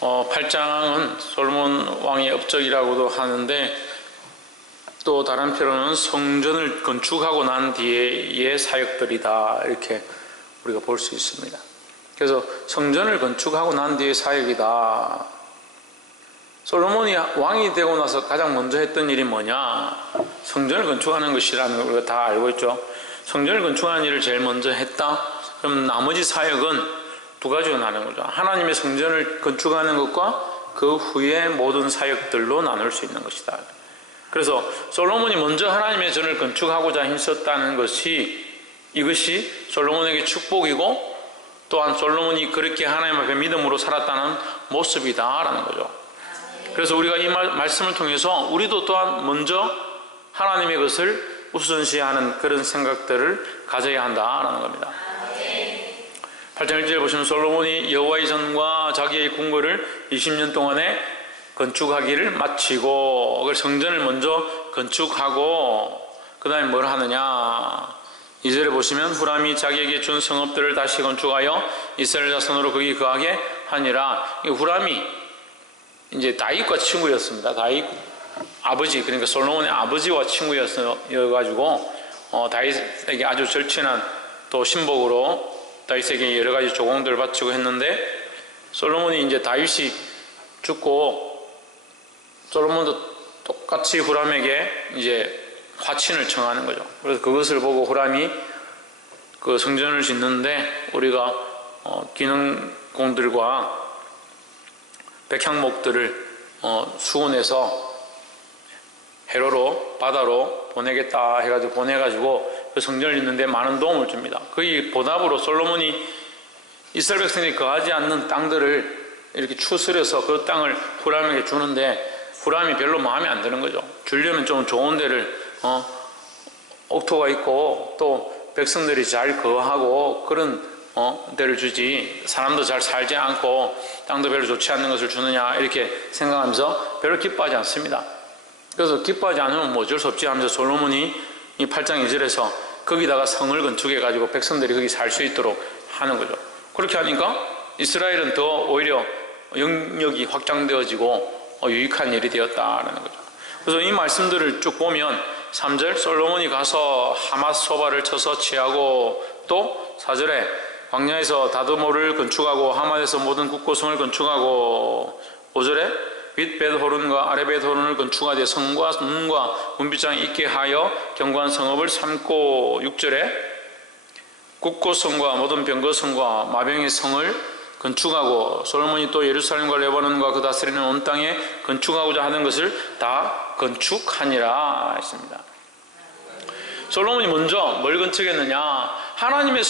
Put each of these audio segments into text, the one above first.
8장은 솔로몬 왕의 업적이라고도 하는데, 또 다른 표현은 성전을 건축하고 난 뒤의 사역들이다, 이렇게 우리가 볼 수 있습니다. 그래서 성전을 건축하고 난 뒤의 사역이다. 솔로몬이 왕이 되고 나서 가장 먼저 했던 일이 뭐냐? 성전을 건축하는 것이라는 걸 우리가 다 알고 있죠. 성전을 건축하는 일을 제일 먼저 했다? 그럼 나머지 사역은 두 가지로 나누는 거죠. 하나님의 성전을 건축하는 것과 그 후에 모든 사역들로 나눌 수 있는 것이다. 그래서 솔로몬이 먼저 하나님의 전을 건축하고자 힘썼다는 것이, 이것이 솔로몬에게 축복이고 또한 솔로몬이 그렇게 하나님 앞에 믿음으로 살았다는 모습이다라는 거죠. 그래서 우리가 이 말씀을 통해서 우리도 또한 먼저 하나님의 것을 우선시하는 그런 생각들을 가져야 한다라는 겁니다. 8장 1절에 보시면 솔로몬이 여호와의 전과 자기의 궁궐을 20년 동안에 건축하기를 마치고, 성전을 먼저 건축하고 그 다음에 뭘 하느냐? 2절에 보시면 후람이 자기에게 준 성읍들을 다시 건축하여 이스라엘 자손으로 거기 거하게 하니라. 이 후람이 이제 다윗과 친구였습니다. 다윗 아버지, 그러니까 솔로몬의 아버지와 친구였어가지고 다윗에게 아주 절친한 또 신복으로 다윗에게 여러 가지 조공들을 바치고 했는데, 솔로몬이 이제 다윗이 죽고 솔로몬도 똑같이 후람에게 이제 화친을 청하는 거죠. 그래서 그것을 보고 후람이 그 성전을 짓는데, 우리가 기능공들과 백향목들을 수원해서 해로로 바다로 보내겠다 해가지고 보내가지고 그 성전을 짓는데 많은 도움을 줍니다. 거기 보답으로 솔로몬이 이스라엘 백성들이 거하지 않는 땅들을 이렇게 추스려서 그 땅을 후람에게 주는데, 후람이 별로 마음에 안 드는 거죠. 주려면 좀 좋은 데를 옥토가 있고 또 백성들이 잘 거하고 그런 데를 주지, 사람도 잘 살지 않고 땅도 별로 좋지 않는 것을 주느냐, 이렇게 생각하면서 별로 기뻐하지 않습니다. 그래서 기뻐하지 않으면 뭐 어쩔 수 없지 하면서 솔로몬이 이 8장 2절에서 거기다가 성을 건축해 가지고 백성들이 거기 살 수 있도록 하는 거죠. 그렇게 하니까 이스라엘은 더 오히려 영역이 확장되어지고 유익한 일이 되었다라는 거죠. 그래서 이 말씀들을 쭉 보면 3절 솔로몬이 가서 하맛 소바를 쳐서 취하고, 또 4절에 광야에서 다드모를 건축하고 하맛에서 모든 국고성을 건축하고, 5절에 윗벳호른과 아래벳호른을 건축하되 성과 문과 문빗장이 있게 하여 견고한 성읍을 삼고, 6절에 국고성과 모든 병거성과 마병의 성을 건축하고, 솔로몬이 또 예루살렘과 레바논과 그 다스리는 온 땅에 건축하고자 하는 것을 다 건축하니라 했습니다. 솔로몬이 먼저 뭘 건축했느냐? 하나님의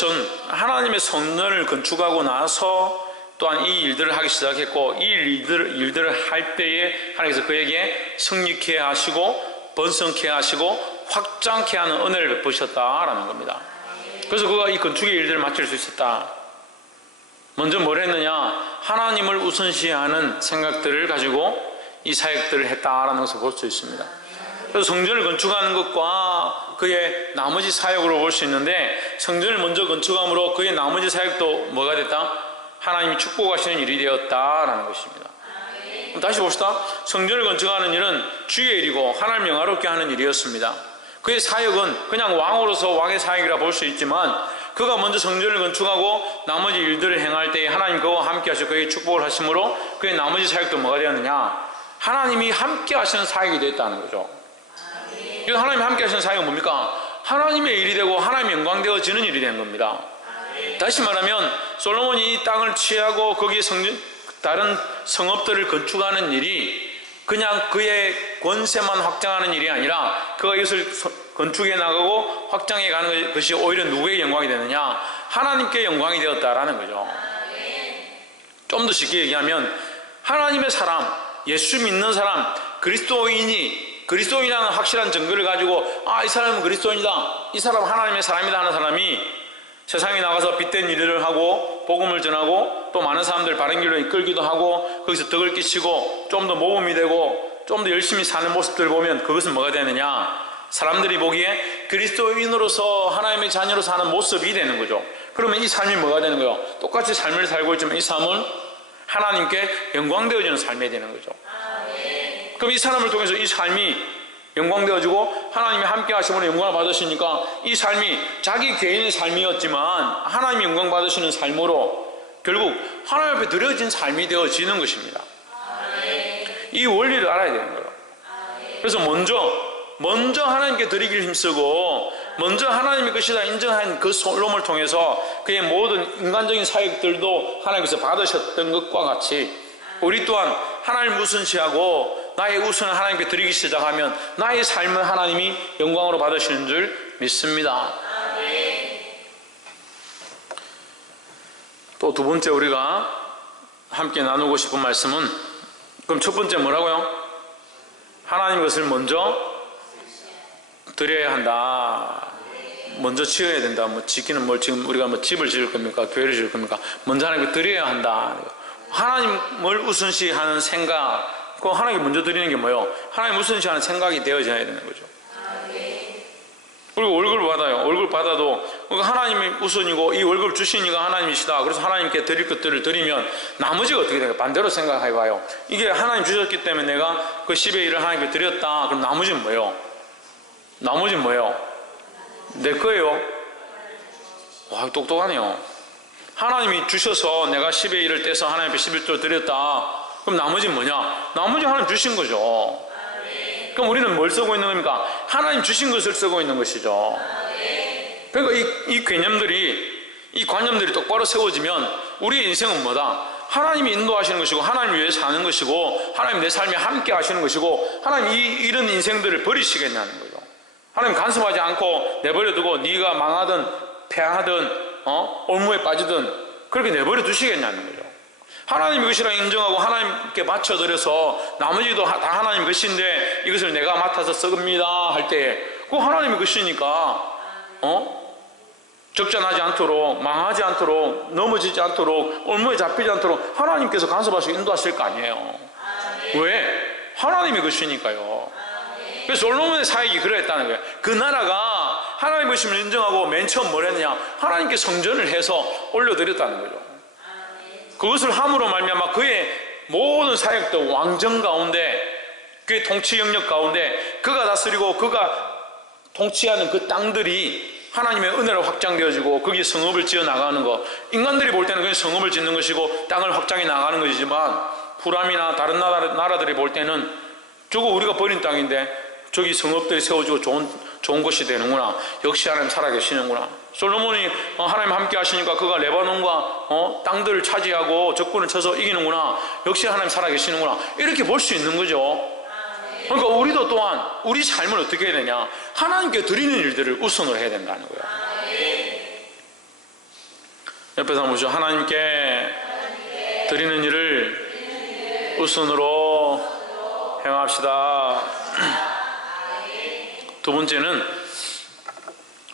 성전을 건축하고 나서 또한 이 일들을 하기 시작했고, 이 일들을 할 때에 하나님께서 그에게 성립케 하시고 번성케 하시고 확장케 하는 은혜를 베푸셨다라는 겁니다. 그래서 그가 이 건축의 일들을 마칠 수 있었다. 먼저 뭘 했느냐? 하나님을 우선시하는 생각들을 가지고 이 사역들을 했다라는 것을 볼 수 있습니다. 그래서 성전을 건축하는 것과 그의 나머지 사역으로 볼 수 있는데, 성전을 먼저 건축함으로 그의 나머지 사역도 뭐가 됐다? 하나님이 축복하시는 일이 되었다라는 것입니다. 다시 봅시다. 성전을 건축하는 일은 주의 일이고 하나님 영화롭게 하는 일이었습니다. 그의 사역은 그냥 왕으로서 왕의 사역이라 볼 수 있지만, 그가 먼저 성전을 건축하고 나머지 일들을 행할 때에 하나님 그와 함께 하시고 그에게 축복을 하심으로 그의 나머지 사역도 뭐가 되었느냐? 하나님이 함께 하시는 사역이 됐다는 거죠. 그래서 하나님이 함께 하시는 사역은 뭡니까? 하나님의 일이 되고 하나님의 영광되어지는 일이 되는 겁니다. 다시 말하면 솔로몬이 이 땅을 취하고 거기에 다른 성읍들을 건축하는 일이 그냥 그의 권세만 확장하는 일이 아니라, 그가 이것을 건축해 나가고 확장해 가는 것이 오히려 누구의 영광이 되느냐? 하나님께 영광이 되었다라는 거죠. 좀 더 쉽게 얘기하면 하나님의 사람, 예수 믿는 사람, 그리스도인이라는 확실한 증거를 가지고 이 사람은 그리스도인이다, 이 사람은 하나님의 사람이다 하는 사람이 세상에 나가서 빛된 일을 하고 복음을 전하고 또 많은 사람들 바른 길로 이끌기도 하고 거기서 덕을 끼치고 좀 더 모범이 되고 좀 더 열심히 사는 모습들을 보면 그것은 뭐가 되느냐? 사람들이 보기에 그리스도인으로서 하나님의 자녀로 사는 모습이 되는 거죠. 그러면 이 삶이 뭐가 되는 거예요? 똑같이 삶을 살고 있지만 이 삶은 하나님께 영광되어지는 삶이 되는 거죠. 그럼 이 사람을 통해서 이 삶이 영광되어지고 하나님이 함께 하심으로 영광을 받으시니까 이 삶이 자기 개인의 삶이었지만 하나님이 영광 받으시는 삶으로 결국 하나님 앞에 드려진 삶이 되어지는 것입니다. 이 원리를 알아야 되는 거예요. 그래서 먼저 하나님께 드리기를 힘쓰고 먼저 하나님의 것이다 인정한 그 솔로몬을 통해서 그의 모든 인간적인 사역들도 하나님께서 받으셨던 것과 같이 우리 또한 하나님을 우선시하고 나의 우선을 하나님께 드리기 시작하면 나의 삶을 하나님이 영광으로 받으시는 줄 믿습니다. 또 두 번째 우리가 함께 나누고 싶은 말씀은 그럼 첫 번째 뭐라고요? 하나님 것을 먼저 드려야 한다. 먼저 지어야 된다. 뭐 지키는 뭘 지금 우리가 뭐 집을 지을 겁니까? 교회를 지을 겁니까? 먼저 하나님께 드려야 한다. 하나님을 우선시하는 생각, 그 하나님께 먼저 드리는 게 뭐예요? 하나님 우선시하는 생각이 되어져야 되는 거죠. 그리고 월급을 받아요. 월급을 받아도 하나님이 우선이고 이 월급을 주시니까 하나님이시다. 그래서 하나님께 드릴 것들을 드리면 나머지가 어떻게 돼요? 반대로 생각해봐요. 이게 하나님 주셨기 때문에 내가 그 10의 1을 하나님께 드렸다. 그럼 나머지는 뭐예요? 나머지는 뭐예요? 내 거예요. 와, 똑똑하네요. 하나님이 주셔서 내가 10의 1을 떼서 하나님 앞에 11조를 드렸다. 그럼 나머지는 뭐냐? 나머지 하나님 주신 거죠. 그럼 우리는 뭘 쓰고 있는 겁니까? 하나님 주신 것을 쓰고 있는 것이죠. 그러니까 이 개념들이, 이 관념들이 똑바로 세워지면 우리의 인생은 뭐다? 하나님이 인도하시는 것이고 하나님 위해 사는 것이고 하나님 내 삶에 함께 하시는 것이고 하나님 이런 인생들을 버리시겠냐는 거죠. 하나님 간섭하지 않고 내버려두고 네가 망하든 패하든 올무에 빠지든 그렇게 내버려 두시겠냐는 거죠. 하나님의 것이라 인정하고 하나님께 바쳐드려서 나머지도 다 하나님의 것인데 이것을 내가 맡아서 썩읍니다 할 때 그거 하나님의 것이니까 적자나지 않도록 망하지 않도록 넘어지지 않도록 올무에 잡히지 않도록 하나님께서 간섭하시고 인도하실 거 아니에요. 왜? 하나님의 것이니까요. 그래서 솔로몬의 사역이 그랬다는 거예요. 그 나라가 하나님의 것임을 인정하고 맨 처음 뭘 했느냐? 하나님께 성전을 해서 올려드렸다는 거죠. 그것을 함으로 말미암아 그의 모든 사역도 왕정 가운데 그의 통치 영역 가운데 그가 다스리고 그가 통치하는 그 땅들이 하나님의 은혜로 확장되어지고 거기에 성읍을 지어 나가는 것, 인간들이 볼 때는 그냥 성읍을 짓는 것이고 땅을 확장해 나가는 것이지만 후람이나 다른 나라들이 볼 때는 저거 우리가 버린 땅인데 저기 성읍들이 세워지고 좋은 것이 되는구나. 역시 하나님 살아계시는구나. 솔로몬이 하나님 함께 하시니까 그가 레바논과 땅들을 차지하고 적군을 쳐서 이기는구나. 역시 하나님 살아계시는구나. 이렇게 볼 수 있는 거죠. 그러니까 우리도 또한 우리 삶을 어떻게 해야 되냐? 하나님께 드리는 일들을 우선으로 해야 된다는 거예요. 옆에서 한번 보시죠. 하나님께 드리는 일을 우선으로 행합시다. 두 번째는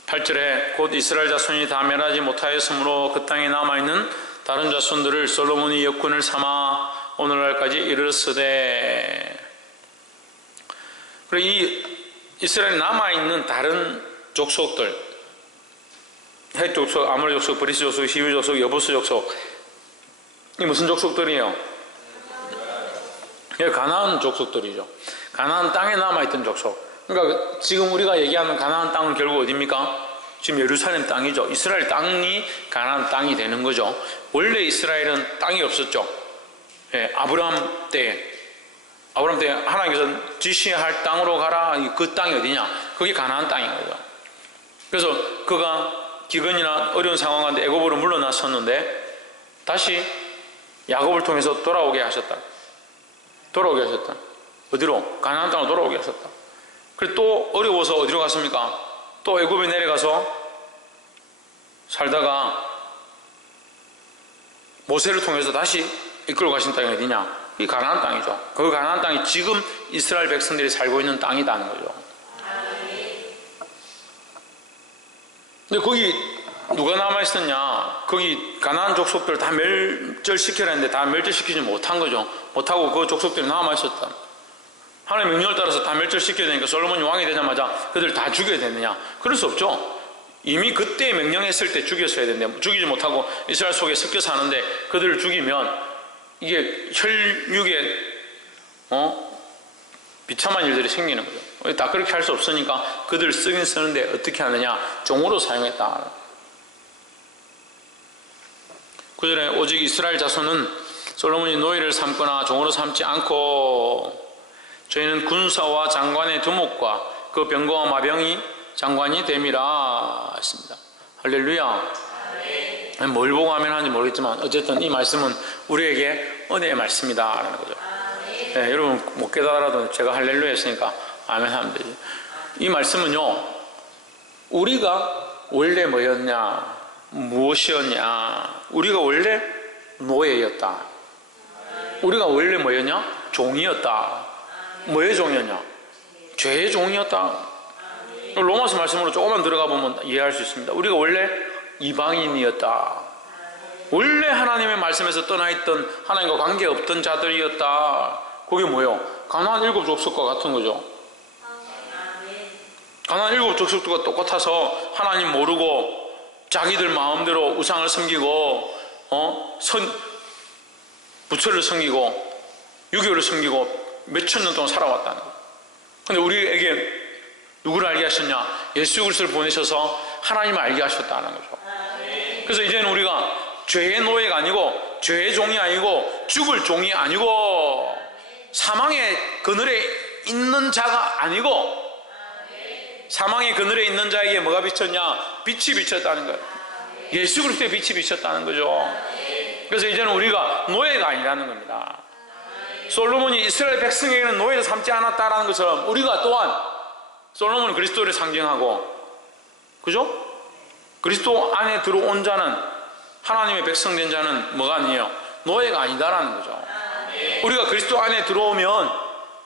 8절에 곧 이스라엘 자손이 다 멸하지 못하였으므로 그 땅에 남아있는 다른 자손들을 솔로몬이 역군을 삼아 오늘날까지 이르렀으되. 그리고 이 이스라엘에 남아있는 다른 족속들, 헷 족속, 아모리 족속, 브리스 족속, 히위 족속, 여부스 족속, 이 무슨 족속들이에요? 가나안 족속들이죠. 가나안 땅에 남아있던 족속. 그러니까 지금 우리가 얘기하는 가나안 땅은 결국 어디입니까? 지금 예루살렘 땅이죠. 이스라엘 땅이 가나안 땅이 되는 거죠. 원래 이스라엘은 땅이 없었죠. 아브라함 때 하나님께서 지시할 땅으로 가라. 그 땅이 어디냐? 그게 가나안 땅인 거죠. 그래서 그가 기근이나 어려운 상황 가운데 애굽으로 물러났었는데 다시 야곱을 통해서 돌아오게 하셨다. 어디로? 가나안 땅으로 돌아오게 하셨다. 그리고 또 어려워서 어디로 갔습니까? 또 애굽에 내려가서 살다가 모세를 통해서 다시 이끌고 가신 땅이 어디냐? 이 가나안 땅이죠. 그 가나안 땅이 지금 이스라엘 백성들이 살고 있는 땅이라는 거죠. 근데 거기 누가 남아있었냐? 거기 가나안 족속들 다 멸절시켜야 했는데 다 멸절시키지 못한 거죠. 못하고 그 족속들이 남아있었다. 하나님의 명령을 따라서 다 멸절시켜야 되니까 솔로몬이 왕이 되자마자 그들 다 죽여야 되느냐? 그럴 수 없죠. 이미 그때 명령했을 때 죽였어야 되는데 죽이지 못하고 이스라엘 속에 섞여 사는데 그들을 죽이면 이게 혈육에 비참한 일들이 생기는 거죠. 다 그렇게 할 수 없으니까 그들 쓰긴 쓰는데 어떻게 하느냐? 종으로 사용했다. 9절에 오직 이스라엘 자손은 솔로몬이 노예를 삼거나 종으로 삼지 않고 저희는 군사와 장관의 두목과 그 병거와 마병이 장관이 됨이라 했습니다. 할렐루야. 뭘 보고 하면 하는지 모르겠지만 어쨌든 이 말씀은 우리에게 은혜의 말씀이다 라는 거죠. 네, 여러분 못 깨달아도 제가 할렐루야 했으니까 아멘 하면 되지. 이 말씀은요, 우리가 원래 뭐였냐, 무엇이었냐. 우리가 원래 노예였다. 우리가 원래 뭐였냐? 종이었다. 뭐의 종이었냐? 죄의 종이었다. 로마서 말씀으로 조금만 들어가 보면 이해할 수 있습니다. 우리가 원래 이방인이었다. 원래 하나님의 말씀에서 떠나있던, 하나님과 관계없던 자들이었다. 그게 뭐예요? 가나안 7족속과 같은 거죠. 가나안 7족속과 똑같아서 하나님 모르고 자기들 마음대로 우상을 섬기고 부처를 섬기고 유교를 섬기고 몇천 년 동안 살아왔다는 거예요. 근데 우리에게 누구를 알게 하셨냐? 예수 그리스도를 보내셔서 하나님을 알게 하셨다는 거죠. 그래서 이제는 우리가 죄의 노예가 아니고, 죄의 종이 아니고, 죽을 종이 아니고, 사망의 그늘에 있는 자가 아니고, 사망의 그늘에 있는 자에게 뭐가 비쳤냐? 빛이 비쳤다는 거예요. 예수 그리스도의 빛이 비쳤다는 거죠. 그래서 이제는 우리가 노예가 아니라는 겁니다. 솔로몬이 이스라엘 백성에게는 노예를 삼지 않았다라는 것처럼 우리가 또한, 솔로몬은 그리스도를 상징하고, 그죠? 그리스도 안에 들어온 자는, 하나님의 백성된 자는 뭐가 아니에요? 노예가 아니다라는 거죠. 우리가 그리스도 안에 들어오면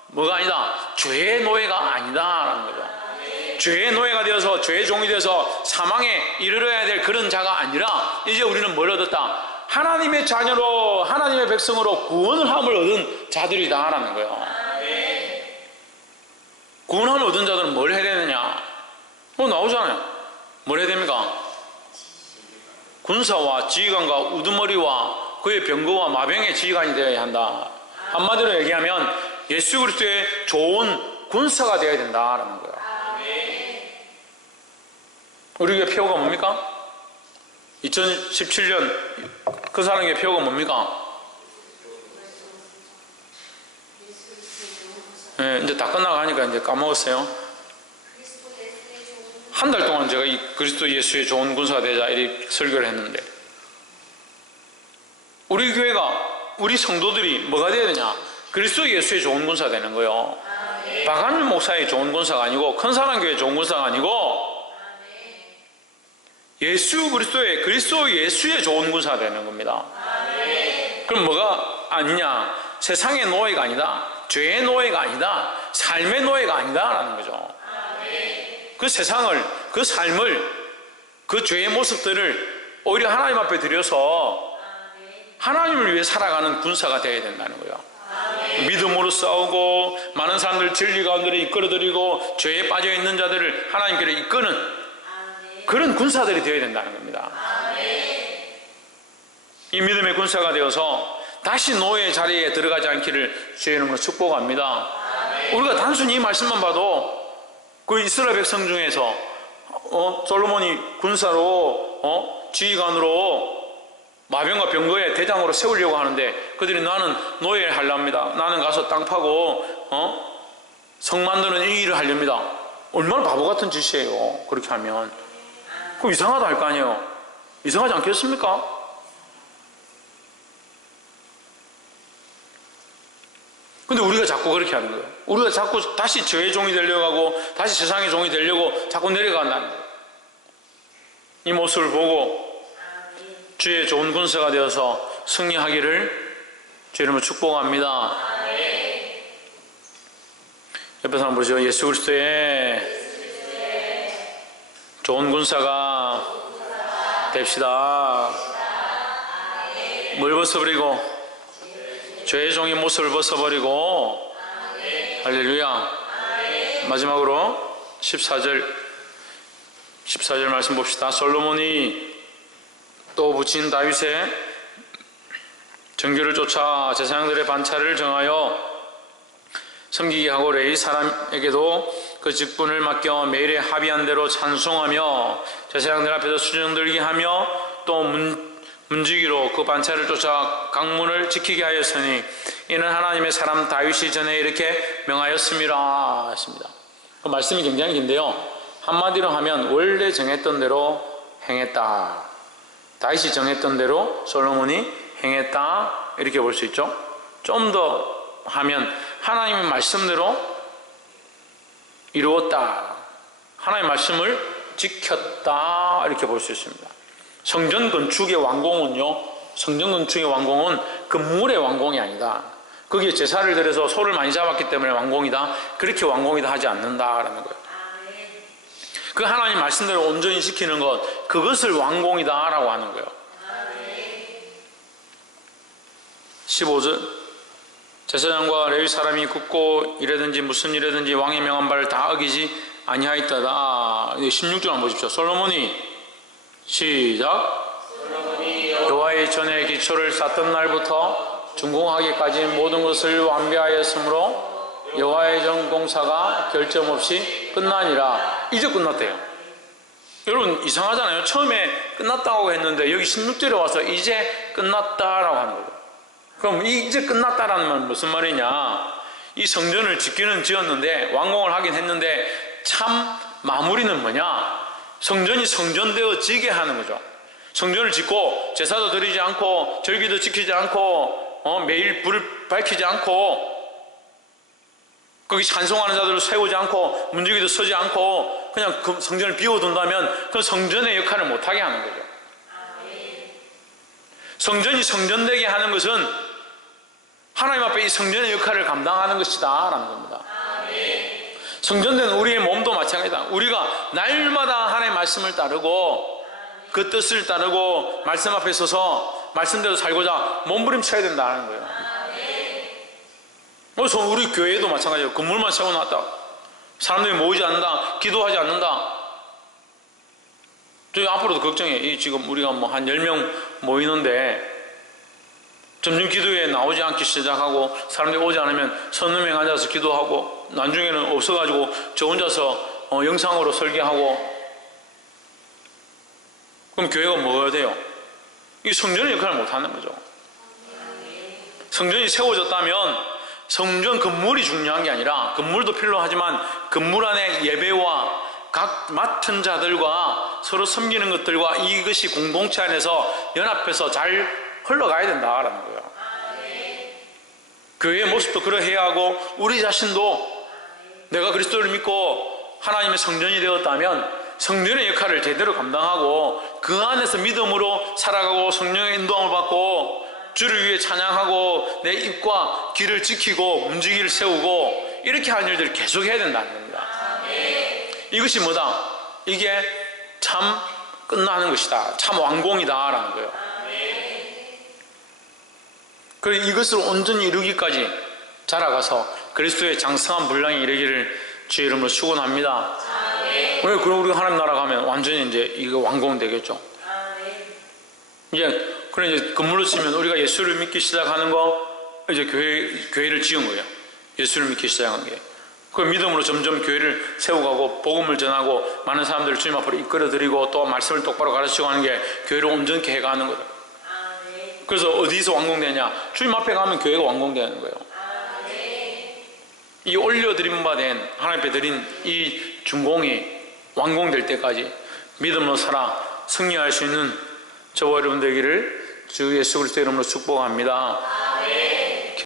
뭐가 아니다? 죄의 노예가 아니다라는 거죠. 죄의 노예가 되어서, 죄의 종이 되어서 사망에 이르러야 될 그런 자가 아니라, 이제 우리는 뭘 얻었다? 하나님의 자녀로, 하나님의 백성으로 구원을 함을 얻은 자들이다라는 거예요. 구원함을 얻은 자들은 뭘 해야 되느냐? 나오잖아요. 뭘 해야 됩니까? 군사와 지휘관과 우두머리와 그의 병거와 마병의 지휘관이 되어야 한다. 한마디로 얘기하면 예수 그리스도의 좋은 군사가 되어야 된다라는 거예요. 우리에게 표어가 뭡니까? 2017년 그 사람에게 표어가 뭡니까? 네, 이제 다 끝나가니까 이제 까먹었어요. 한 달 동안 제가 이 그리스도 예수의 좋은 군사가 되자 이렇게 설교를 했는데, 우리 교회가, 우리 성도들이 뭐가 되어야 되냐? 그리스도 예수의 좋은 군사가 되는 거예요. 박한일 목사의 좋은 군사가 아니고, 큰 사람 교회의 좋은 군사가 아니고, 예수 그리스도의, 그리스도 예수의 좋은 군사가 되는 겁니다. 그럼 뭐가 아니냐? 세상의 노예가 아니다, 죄의 노예가 아니다, 삶의 노예가 아니다라는 거죠. 그 세상을, 그 삶을, 그 죄의 모습들을 오히려 하나님 앞에 들여서 하나님을 위해 살아가는 군사가 되어야 된다는 거예요. 믿음으로 싸우고 많은 사람들 진리 가운데로 이끌어들이고 죄에 빠져있는 자들을 하나님께로 이끄는 그런 군사들이 되어야 된다는 겁니다. 이 믿음의 군사가 되어서 다시 노예의 자리에 들어가지 않기를 주의 이름으로 축복합니다. 우리가 단순히 이 말씀만 봐도 그 이스라엘 백성 중에서 솔로몬이 군사로 지휘관으로 마병과 병거의 대장으로 세우려고 하는데, 그들이 나는 노예를 하려합니다. 나는 가서 땅 파고 성 만드는 이 일을 하렵니다. 얼마나 바보 같은 짓이에요. 그렇게 하면. 그럼 이상하다 할 거 아니에요. 이상하지 않겠습니까? 근데 우리가 자꾸 그렇게 하는 거예요. 우리가 자꾸 다시 죄의 종이 되려고 하고 다시 세상의 종이 되려고 자꾸 내려간다는 거예요. 이 모습을 보고 주의 좋은 군사가 되어서 승리하기를 주의 이름으로 축복합니다. 옆에 사람 보시죠. 예수 그리스도의 좋은 군사가 됩시다. 뭘 벗어버리고? 죄의 종의 모습을 벗어버리고. 할렐루야. 마지막으로 14절 말씀 봅시다. 솔로몬이 또 붙인 다윗의 정규를 쫓아 제사장들의 반차를 정하여 섬기게 하고 레위 사람에게도 그 직분을 맡겨 매일에 합의한 대로 찬송하며 제사장들 앞에서 수정 들게 하며 또 문지기로 그 반차를 쫓아 강문을 지키게 하였으니 이는 하나님의 사람 다윗이 전에 이렇게 명하였음이라 했습니다. 그 말씀이 굉장히 긴데요, 한마디로 하면 원래 정했던 대로 행했다, 다윗이 정했던 대로 솔로몬이 행했다, 이렇게 볼 수 있죠. 좀 더 하면 하나님의 말씀대로 이루었다, 하나님의 말씀을 지켰다, 이렇게 볼 수 있습니다. 성전 건축의 완공은요, 성전 건축의 완공은 건물의 완공이 아니다, 거기에 제사를 드려서 소를 많이 잡았기 때문에 완공이다, 그렇게 완공이다 하지 않는다라는 거예요. 그 하나님 말씀대로 온전히 지키는 것, 그것을 완공이다 라고 하는 거예요. 15절, 제사장과 레위 사람이 굽고 일이든지 무슨 일이든지 왕의 명한 바를 다 어기지 아니하였다. 16절 한번 보십시오. 솔로몬이 시작. 여호와의 전에 기초를 쌓던 날부터 준공하기까지 모든 것을 완비하였으므로 여호와의 전 공사가 결점 없이 끝나니라. 이제 끝났대요. 여러분 이상하잖아요. 처음에 끝났다고 했는데 여기 16절에 와서 이제 끝났다라고 하는 거예요. 그럼 이제 끝났다라는 말은 무슨 말이냐, 이 성전을 짓기는 지었는데 완공을 하긴 했는데 참 마무리는 뭐냐, 성전이 성전되어지게 하는 거죠. 성전을 짓고 제사도 드리지 않고 절기도 지키지 않고 매일 불을 밝히지 않고 거기 찬송하는 자들을 세우지 않고 문지기도 서지 않고 그냥 그 성전을 비워둔다면 그 성전의 역할을 못하게 하는 거죠. 성전이 성전되게 하는 것은 하나님 앞에 이 성전의 역할을 감당하는 것이다 라는 겁니다. 성전된 우리의 몸도 마찬가지다. 우리가 날마다 하나님의 말씀을 따르고 그 뜻을 따르고 말씀 앞에 서서 말씀대로 살고자 몸부림쳐야 된다는 거예요. 그래서 우리 교회도 마찬가지예요. 건물만 세워놨다, 사람들이 모이지 않는다, 기도하지 않는다. 저희 앞으로도 걱정해. 지금 우리가 뭐 한 10명 모이는데 점심 기도에 나오지 않기 시작하고 사람들이 오지 않으면 서너 명 앉아서 기도하고 나중에는 없어가지고 저 혼자서 영상으로 설계하고, 그럼 교회가 뭐가 돼요? 이 성전의 역할을 못하는 거죠. 성전이 세워졌다면 성전 건물이 중요한 게 아니라, 건물도 필요하지만 건물 안에 예배와 각 맡은 자들과 서로 섬기는 것들과 이것이 공동체 안에서 연합해서 잘 흘러가야 된다라는 거예요. 교회의 모습도 그러해야 하고 우리 자신도 내가 그리스도를 믿고 하나님의 성전이 되었다면 성전의 역할을 제대로 감당하고 그 안에서 믿음으로 살아가고 성령의 인도함을 받고 주를 위해 찬양하고 내 입과 귀를 지키고 문지기를 세우고 이렇게 하는 일들을 계속 해야 된다는 겁니다. 이것이 뭐다? 이게 참 끝나는 것이다, 참 완공이다 라는 거예요. 그리고 이것을 온전히 이루기까지 자라가서 그리스도의 장성한 분량에 이르기를 주의 이름으로 축원합니다. 왜? 그럼 우리가 하나님 나라 가면 완전히 이제 이거 완공되겠죠. 이제 그래 이제 건물로 치면 우리가 예수를 믿기 시작하는 거, 이제 교회를 지은 거예요. 예수를 믿기 시작한 게. 그 믿음으로 점점 교회를 세워가고 복음을 전하고 많은 사람들을 주님 앞으로 이끌어드리고 또 말씀을 똑바로 가르치고 하는 게 교회를 온전케 해가는 거예요. 그래서 어디서 완공되냐? 주님 앞에 가면 교회가 완공되는 거예요. 이 올려드린 바 된 하나님 앞에 드린 이 준공이 완공될 때까지 믿음으로 살아 승리할 수 있는 저와 여러분 되기를 주 예수 그리스도 이름으로 축복합니다.